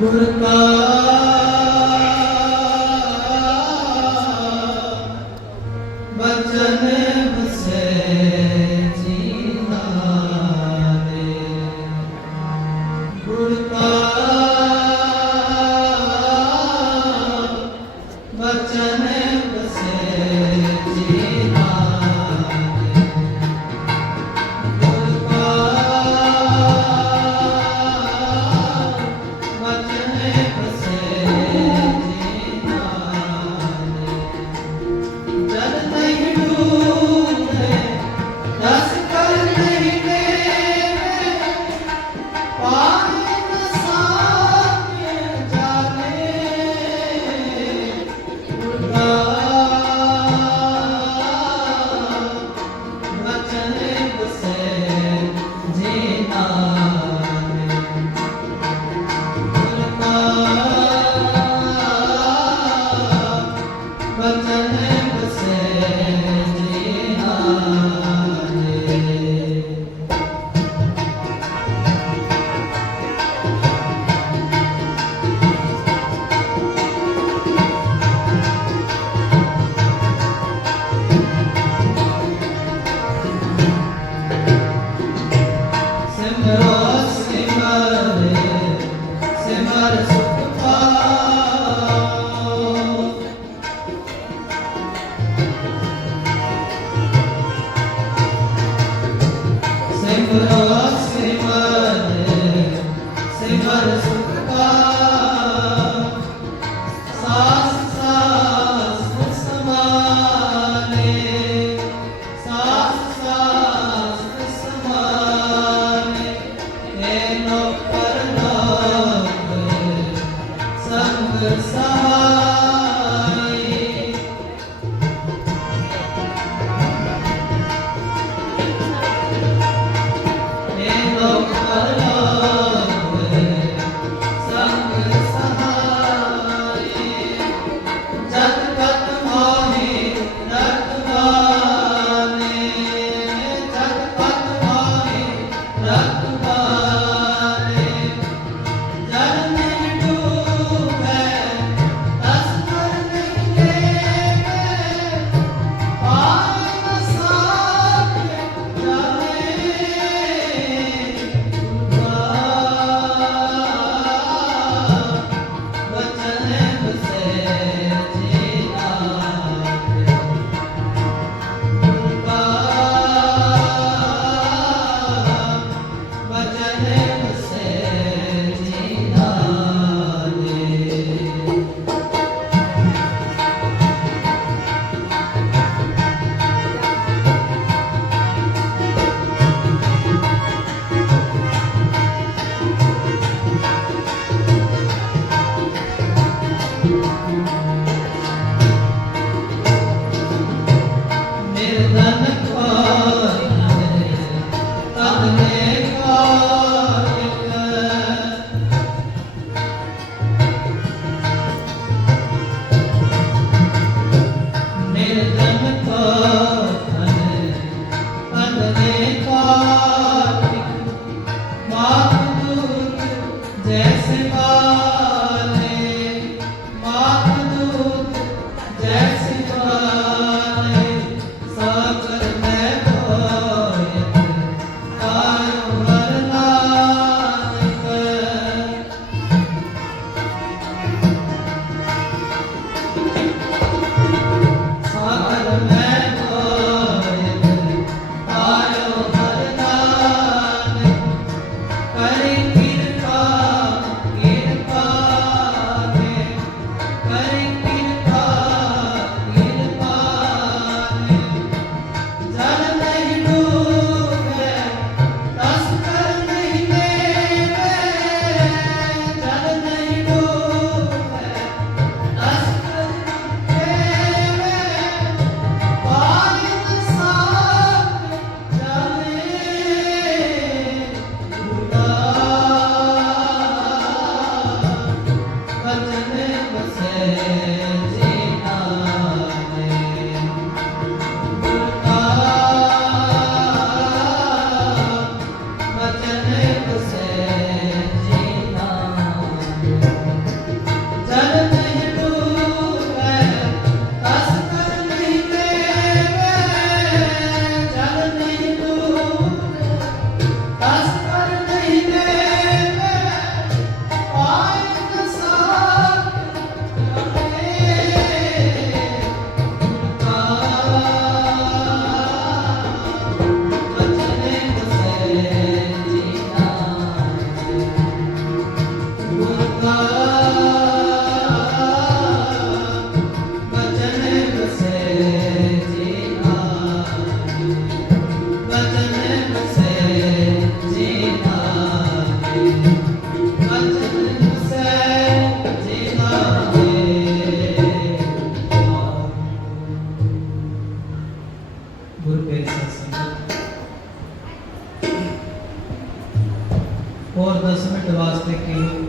ਗੁਰ ਕਾ semanas. 아. Ramadan. ஒரு பேர் और दस मिनट वास्ते क्यों